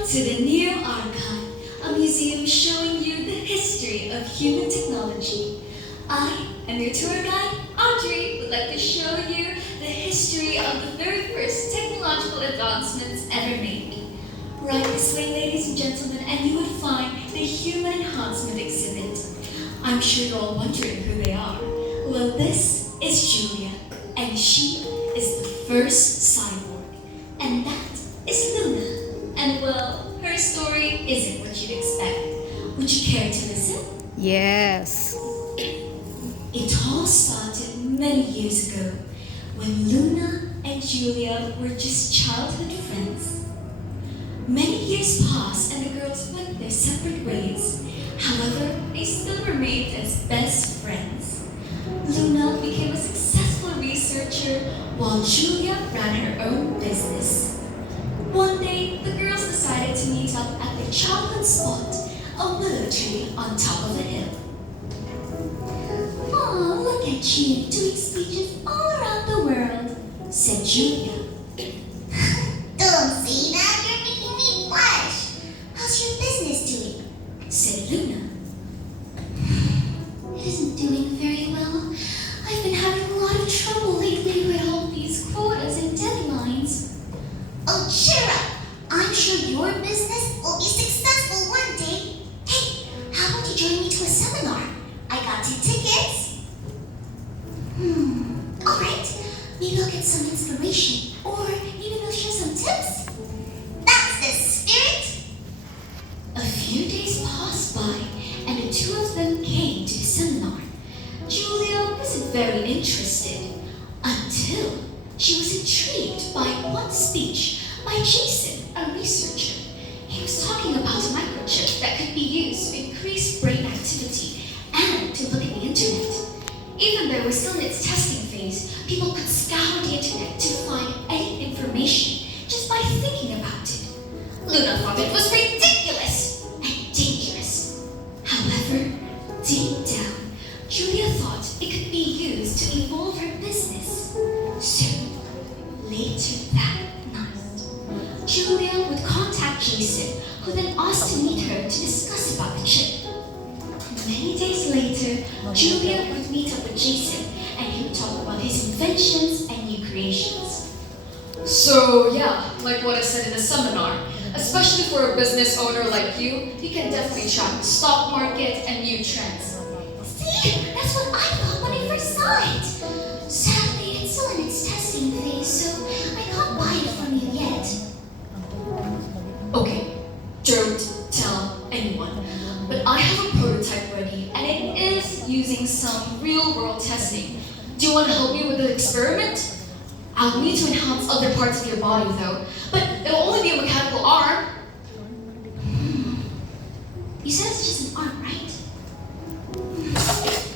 To the new archive, a museum showing you the history of human technology. I am your tour guide, Audrey, would like to show you the history of the very first technological advancements ever made. Right this way, ladies and gentlemen, and you would find the Human Enhancement exhibit. I'm sure you're all wondering who they are. Well, this is Julia, and she is the first cyborg. And that is Luna. And well, her story isn't what you'd expect. Would you care to listen? Yes. It all started many years ago when Luna and Julia were just childhood friends. Many years passed and the girls went their separate ways. However, they still remained as best friends. Luna became a successful researcher while Julia ran her own business. One day, the girls decided to meet up at their childhood spot, a willow tree on top of a hill. "Aw, look at you doing speeches all around the world," said Julia. Don't say that, you're making me blush. How's your business doing? Said Luna. "It isn't doing very well. I've been having a lot of trouble lately with all these quotas and deadlines." Oh, cheer up. I'm sure your business will be successful one day. Hey, how about you join me to a seminar? I got 2 tickets. All right. Maybe I'll get some inspiration, or maybe they'll share some tips. That's the spirit. A few days passed by, and the two of them came to the seminar. Julia wasn't very interested until she was intrigued by one speech by Jason, a researcher. He was talking about a microchip that could be used to increase brain activity and to look at the internet. Even though we're still in its testing phase, people could scour the internet to find any information just by thinking about it. Luna thought it was ridiculous and dangerous. However, deep down, Julia thought it could be used to evolve her business. So, later that night, Julia would contact Jason, who then asked to meet her to discuss about the chip. Many days later, Julia would meet up with Jason, and he would talk about his inventions and new creations. So yeah, like what I said in the seminar, especially for a business owner like you can definitely track the stock market and new trends. See, that's what I thought when I first saw it. Sadly, it's still in its testing phase, so I can't buy it from you yet. Okay, don't tell anyone, but I have a prototype ready and it is using some real-world testing. Do you want to help me with the experiment? I'll need to enhance other parts of your body though, but it'll only be a mechanical arm. You said it's just an arm, right?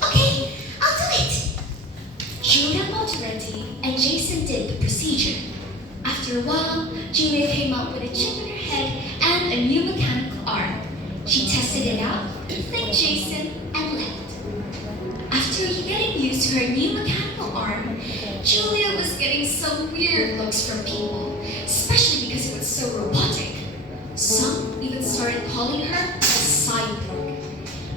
Okay, I'll do it. Julia got ready, and Jason did the procedure. After a while, Julia came up with a chip in her head and a new mechanical arm. She tested it out, thanked Jason, and left. After getting used to her new mechanical arm, Julia was getting some weird looks from people, especially because it was so robotic. Some even started calling her a cyborg.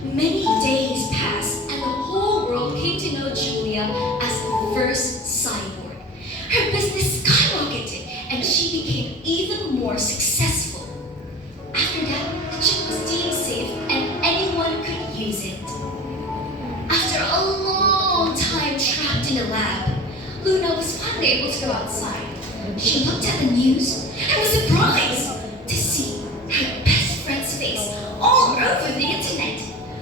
Many days passed, and the whole world came to know Julia as the first cyborg. Her business skyrocketed, and she became even more successful. After that, the chip was deemed safe, and anyone could use it. After a long time trapped in the lab, Luna was finally able to go outside. She looked at the news and was surprised to see her best friend's face all over the internet.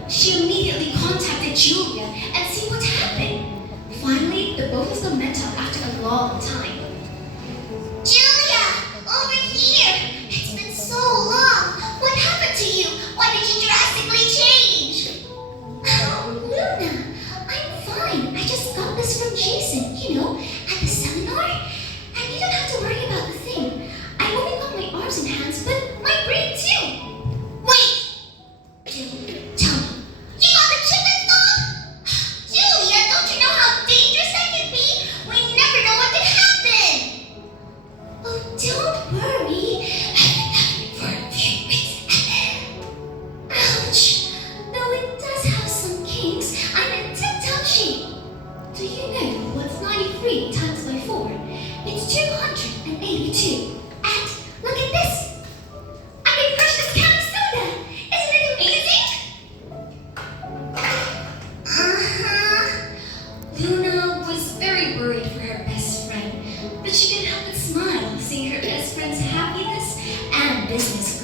She immediately contacted Julia and see what happened. Finally, the both of them met up after a long time. Julia, over here. It's been so long. What happened to you? Why did you drastically change? Oh, Luna, I'm fine. I just got this from Jason, at the seminar. And you don't have to worry about the thing.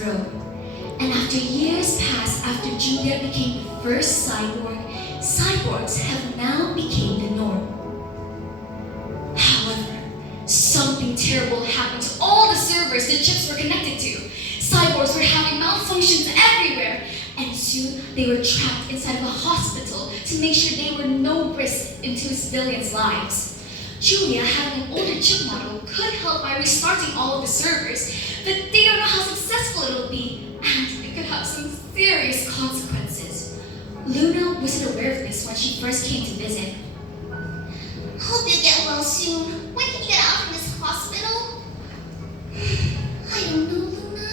grow. And after years passed after Julia became the first cyborg, cyborgs have now become the norm. However, something terrible happened to all the servers the chips were connected to. Cyborgs were having malfunctions everywhere, and soon they were trapped inside of a hospital to make sure they were no risk into civilians' lives. Julia, having an older chip model, could help by restarting all of the servers, but they don't know how successful it'll be, and it could have some serious consequences. Luna wasn't aware of this when she first came to visit. Hope you get well soon. When can you get out from this hospital? I don't know, Luna.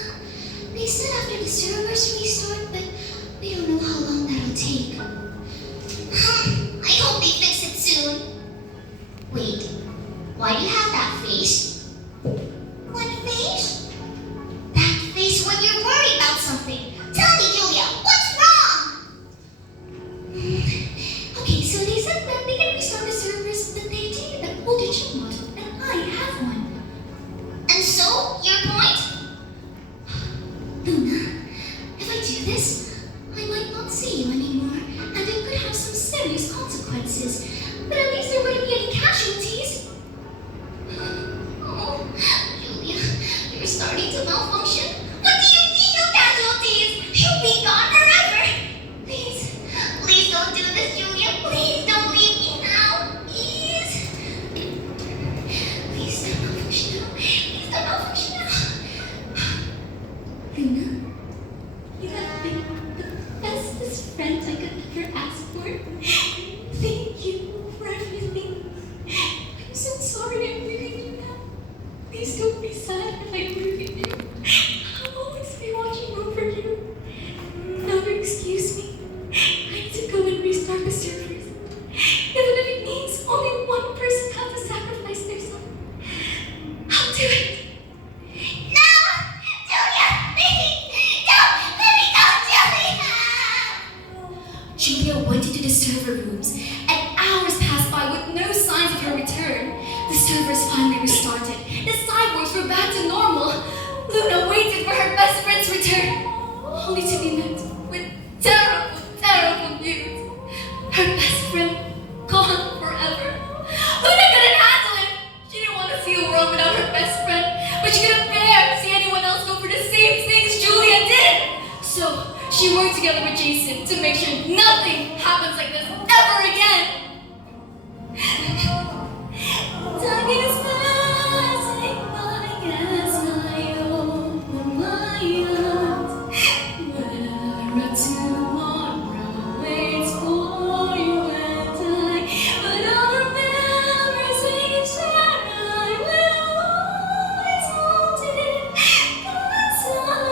They said after the servers restart, but we don't know how long that'll take. I hope they fix it soon. Wait, why do you have that face? What face? That face when you're worried about something. Tell me, Julia, what's wrong? Okay, so they said that they can restart the servers, but they've taken the older chip model, and I have one. And so, your point? Luna, if I do this, I might not see you anymore, and it could have some serious consequences. But at least there wouldn't be any casualties. Oh, Julia, you're starting to malfunction. What do you mean no casualties? You'll be gone forever. Please don't do this, Julia. Please don't leave me now. Please. Please don't malfunction now. Please don't malfunction now. Luna, you have been the bestest friend I could ever ask for. Thank you for everything. I'm so sorry I'm leaving you now. Please don't be sad if I'm leaving you. I'll always be watching over you. Never excuse me. I need to go and restart the servers. Even if it means only one person has to sacrifice their son. I'll do it. No! Julia, please! Don't! Let me go, Julia! Julia went into the server rooms, and hours passed by with no signs of her return. The servers finally restarted. The cyborgs were back to normal. Luna waited for her best friend's return, only to be met with terrible, terrible news. Her best friend gone forever. Luna couldn't handle it. She didn't want to see a world without her best friend, but she couldn't bear to see anyone else go for the same things Julia did. So she worked together with Jason to make sure nothing happens like this ever again. Time is passing by as I open my eyes. Where tomorrow waits for you and I, but all the memories we share, I will always hold it inside.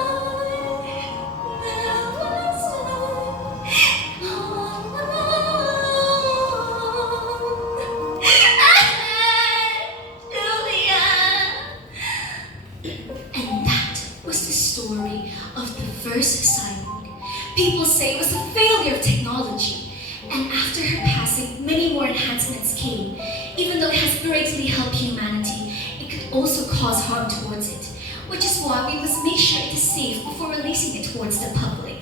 And that was the story of the first cyborg. People say it was a failure of technology, and after her passing, many more enhancements came. Even though it has greatly helped humanity, it could also cause harm towards it, which is why we must make sure it is safe before releasing it towards the public.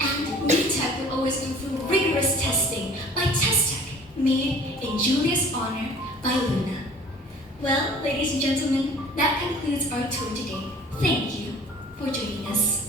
And new tech will always go through rigorous testing by Test Tech, made in Julia's honor by Luna. Well, ladies and gentlemen, that concludes our tour today. Thank you for joining us.